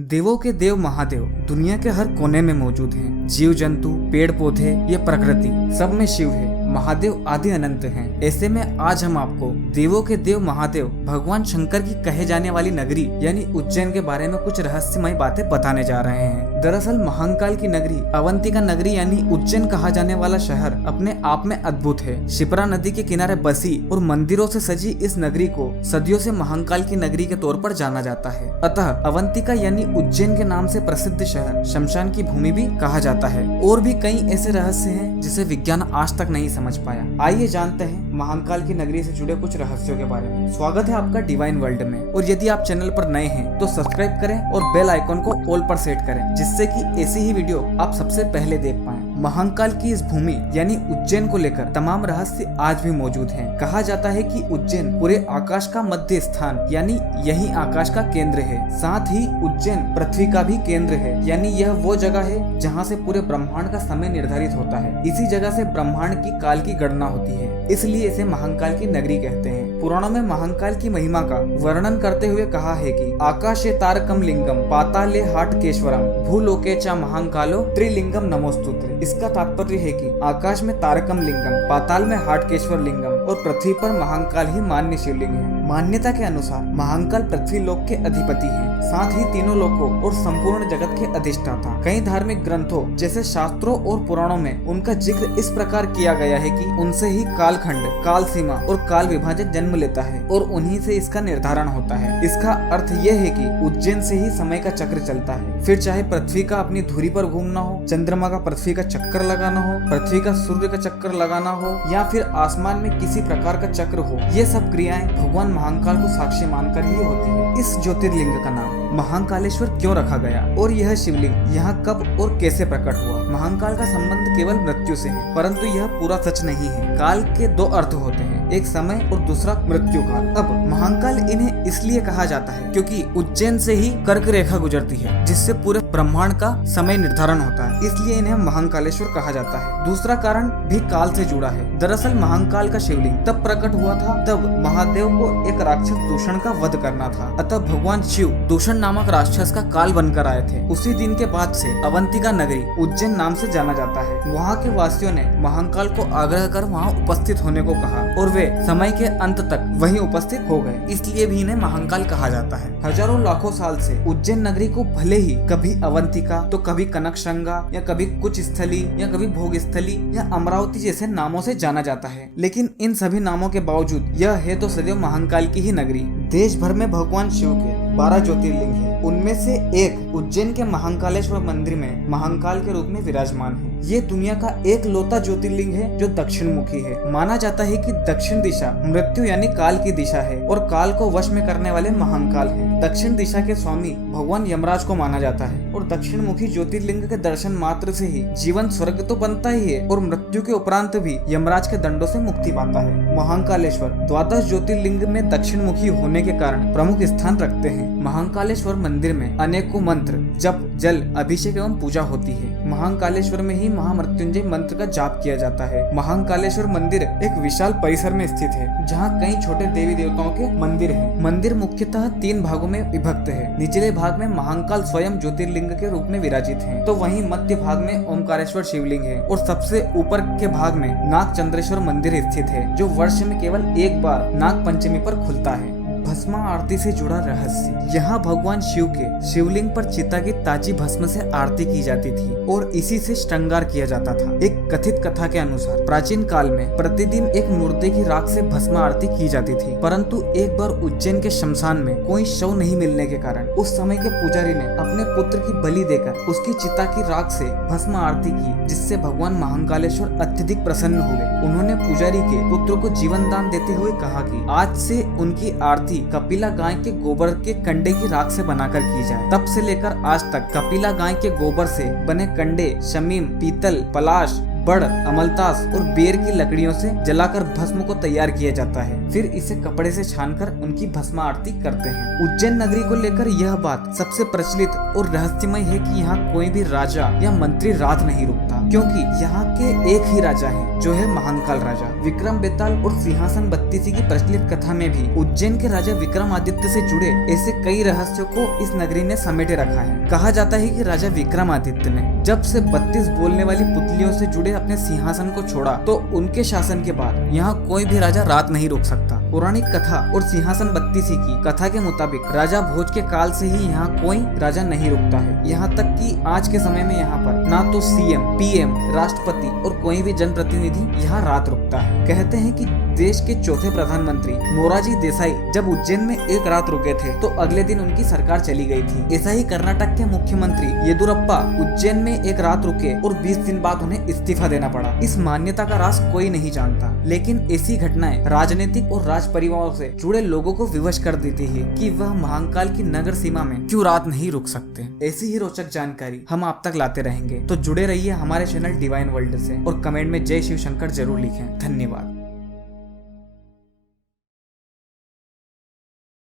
देवों के देव महादेव दुनिया के हर कोने में मौजूद हैं। जीव जंतु, पेड़ पौधे, ये प्रकृति सब में शिव है। महादेव आदि अनंत हैं। ऐसे में आज हम आपको देवों के देव महादेव भगवान शंकर की कहे जाने वाली नगरी यानी उज्जैन के बारे में कुछ रहस्यमय बातें बताने जा रहे हैं। दरअसल महाकाल की नगरी अवंतिका नगरी यानी उज्जैन कहा जाने वाला शहर अपने आप में अद्भुत है। शिप्रा नदी के किनारे बसी और मंदिरों से सजी इस नगरी को सदियों से महाकाल की नगरी के तौर पर जाना जाता है। अतः अवंतिका यानी उज्जैन के नाम से प्रसिद्ध शहर शमशान की भूमि भी कहा जाता है। और भी कई ऐसे रहस्य हैं जिसे विज्ञान आज तक नहीं समझ पाया। आइए जानते हैं महाकाल की नगरी से जुड़े कुछ रहस्यों के बारे में। स्वागत है आपका डिवाइन वर्ल्ड में। और यदि आप चैनल पर नए हैं तो सब्सक्राइब करें और बेल आइकॉन को ऑल पर सेट करें, जिससे कि ऐसी ही वीडियो आप सबसे पहले देख पाएं। महाकाल की इस भूमि यानी उज्जैन को लेकर तमाम रहस्य आज भी मौजूद हैं। कहा जाता है कि उज्जैन पूरे आकाश का मध्य स्थान यानी यही आकाश का केंद्र है। साथ ही उज्जैन पृथ्वी का भी केंद्र है, यानी यह वो जगह है जहाँ से पूरे ब्रह्मांड का समय निर्धारित होता है। इसी जगह से ब्रह्मांड की काल की गणना होती है, इसलिए इसे महाकाल की नगरी कहते हैं। पुराणों में महाकाल की महिमा का वर्णन करते हुए कहा है कि आकाशे तारकम लिंगम पाताले हाटकेश्वरम भूलोके च महाकालो त्रिलिंगम नमोस्तुते। इसका तात्पर्य है कि आकाश में तारकम लिंगम, पाताल में हाटकेश्वर लिंगम और पृथ्वी पर महाकाल ही मान्य शिवलिंग है। मान्यता के अनुसार महाकाल पृथ्वी लोक के अधिपति हैं, साथ ही तीनों लोकों और संपूर्ण जगत के अधिष्ठाता। कई धार्मिक ग्रंथों जैसे शास्त्रों और पुराणों में उनका जिक्र इस प्रकार किया गया है कि उनसे ही कालखंड, काल सीमा और काल विभाजक जन्म लेता है और उन्हीं से इसका निर्धारण होता है। इसका अर्थ यह है कि उज्जैन से ही समय का चक्र चलता है। फिर चाहे पृथ्वी का अपनी धुरी पर घूमना हो, चंद्रमा का पृथ्वी का चक्कर लगाना हो, पृथ्वी का सूर्य का चक्कर लगाना हो या फिर आसमान में किसी प्रकार का चक्र हो, ये सब क्रियाएं भगवान महाकाल को साक्षी मानकर ही होती है। इस ज्योतिर्लिंग का नाम महाकालेश्वर क्यों रखा गया और यह शिवलिंग यहाँ कब और कैसे प्रकट हुआ? महाकाल का संबंध केवल मृत्यु से है, परंतु यह पूरा सच नहीं है। काल के दो अर्थ होते हैं, एक समय और दूसरा मृत्यु काल। अब महाकाल इन्हें इसलिए कहा जाता है क्योंकि उज्जैन से ही कर्क रेखा गुजरती है, जिससे पूरे ब्रह्मांड का समय निर्धारण होता है, इसलिए इन्हें महाकालेश्वर कहा जाता है। दूसरा कारण भी काल से जुड़ा है। दरअसल महाकाल का शिवलिंग तब प्रकट हुआ था तब महादेव को एक राक्षस दूषण का वध करना था। अतः भगवान शिव दूषण नामक राक्षस का काल बनकर आए थे। उसी दिन के बाद से अवंतिका नगरी उज्जैन नाम से जाना जाता है। वहाँ के वासियों ने महाकाल को आग्रह कर वहाँ उपस्थित होने को कहा और वे समय के अंत तक वहीं उपस्थित हो गए, इसलिए भी इन्हें महाकाल कहा जाता है। हजारों लाखों साल से उज्जैन नगरी को भले ही कभी अवंतिका तो कभी कनकशृंगा या कभी कुछ स्थली या कभी भोग स्थली या अमरावती जैसे नामों से जाना जाता है, लेकिन इन सभी नामों के बावजूद यह है तो सदैव महाकाल की ही नगरी। देश भर में भगवान शिव के 12 ज्योतिर्लिंग हैं। उनमें से एक उज्जैन के महाकालेश्वर मंदिर में महाकाल के रूप में विराजमान है। ये दुनिया का एक लौता ज्योतिर्लिंग है जो दक्षिण मुखी है। माना जाता है कि दक्षिण दिशा मृत्यु यानी काल की दिशा है और काल को वश में करने वाले महाकाल हैं। दक्षिण दिशा के स्वामी भगवान यमराज को माना जाता है और दक्षिण मुखी ज्योतिर्लिंग के दर्शन मात्र से ही जीवन स्वर्ग तो बनता ही है और मृत्यु के उपरांत भी यमराज के दंडों से मुक्ति पाता है। महाकालेश्वर द्वादश ज्योतिर्लिंग में दक्षिण मुखी होने के कारण प्रमुख स्थान रखते हैं। महाकालेश्वर मंदिर में अनेकों मंत्र, जप, जल, अभिषेक एवं पूजा होती है। महाकालेश्वर में ही महामृत्युंजय मंत्र का जाप किया जाता है। महाकालेश्वर मंदिर एक विशाल परिसर में स्थित है, जहाँ कई छोटे देवी देवताओं के मंदिर हैं। मंदिर मुख्यतः 3 भागों में विभक्त है। निचले भाग में महाकाल स्वयं ज्योतिर्लिंग के रूप में विराजित हैं, तो वहीं मध्य भाग में ओमकारेश्वर शिवलिंग है और सबसे ऊपर के भाग में नाग चंद्रेश्वर मंदिर स्थित है, जो वर्ष में केवल एक बार नाग पंचमी पर खुलता है। भस्मा आरती से जुड़ा रहस्य। यहाँ भगवान शिव के शिवलिंग पर चिता की ताजी भस्म से आरती की जाती थी और इसी से श्रृंगार किया जाता था। एक कथित कथा के अनुसार प्राचीन काल में प्रतिदिन एक मुर्दे की राख से भस्म आरती की जाती थी, परंतु एक बार उज्जैन के शमशान में कोई शव नहीं मिलने के कारण उस समय के पुजारी ने अपने पुत्र की बलि देकर उसकी चिता की राख से भस्म आरती की, जिससे भगवान महाकालेश्वर अत्यधिक प्रसन्न हुए। उन्होंने पुजारी के पुत्र को जीवन दान देते हुए कहा कि आज से उनकी आरती कपिला गाय के गोबर के कंडे की राख से बनाकर की जाए। तब से लेकर आज तक कपिला गाय के गोबर से बने कंडे शमीम, पीतल, पलाश, बड़, अमलतास और बेर की लकड़ियों से जलाकर भस्म को तैयार किया जाता है। फिर इसे कपड़े से छानकर उनकी भस्म आरती करते हैं। उज्जैन नगरी को लेकर यह बात सबसे प्रचलित और रहस्यमय है कि यहाँ कोई भी राजा या मंत्री रात नहीं रुकता। क्योंकि यहाँ के एक ही राजा है जो है महाकाल राजा। विक्रम बेताल और सिंहासन बत्तीसी की प्रचलित कथा में भी उज्जैन के राजा विक्रमादित्य से जुड़े ऐसे कई रहस्यों को इस नगरी ने समेटे रखा है। कहा जाता है कि राजा विक्रमादित्य ने जब से 32 बोलने वाली पुतलियों से जुड़े अपने सिंहासन को छोड़ा तो उनके शासन के बाद यहाँ कोई भी राजा रात नहीं रुक सकता। पौराणिक कथा और सिंहासन बत्तीसी की कथा के मुताबिक राजा भोज के काल से ही यहाँ कोई राजा नहीं रुकता है। यहाँ तक कि आज के समय में यहाँ पर ना तो सीएम, पीएम, राष्ट्रपति और कोई भी जनप्रतिनिधि यहाँ रात रुकता है। कहते हैं कि देश के चौथे प्रधानमंत्री मोरारजी देसाई जब उज्जैन में एक रात रुके थे तो अगले दिन उनकी सरकार चली गई थी। ऐसा ही कर्नाटक के मुख्यमंत्री येदियुरप्पा उज्जैन में एक रात रुके और 20 दिन बाद उन्हें इस्तीफा देना पड़ा। इस मान्यता का राज कोई नहीं जानता, लेकिन ऐसी घटनाएं राजनीतिक और राज परिवारों से जुड़े लोगों को विवश कर देती है कि वह महाकाल की नगर सीमा में क्यों रात नहीं रुक सकते। ऐसी ही रोचक जानकारी हम आप तक लाते रहेंगे, तो जुड़े रहिए हमारे चैनल डिवाइन वर्ल्ड से और कमेंट में जय शिव शंकर जरूर लिखें। धन्यवाद।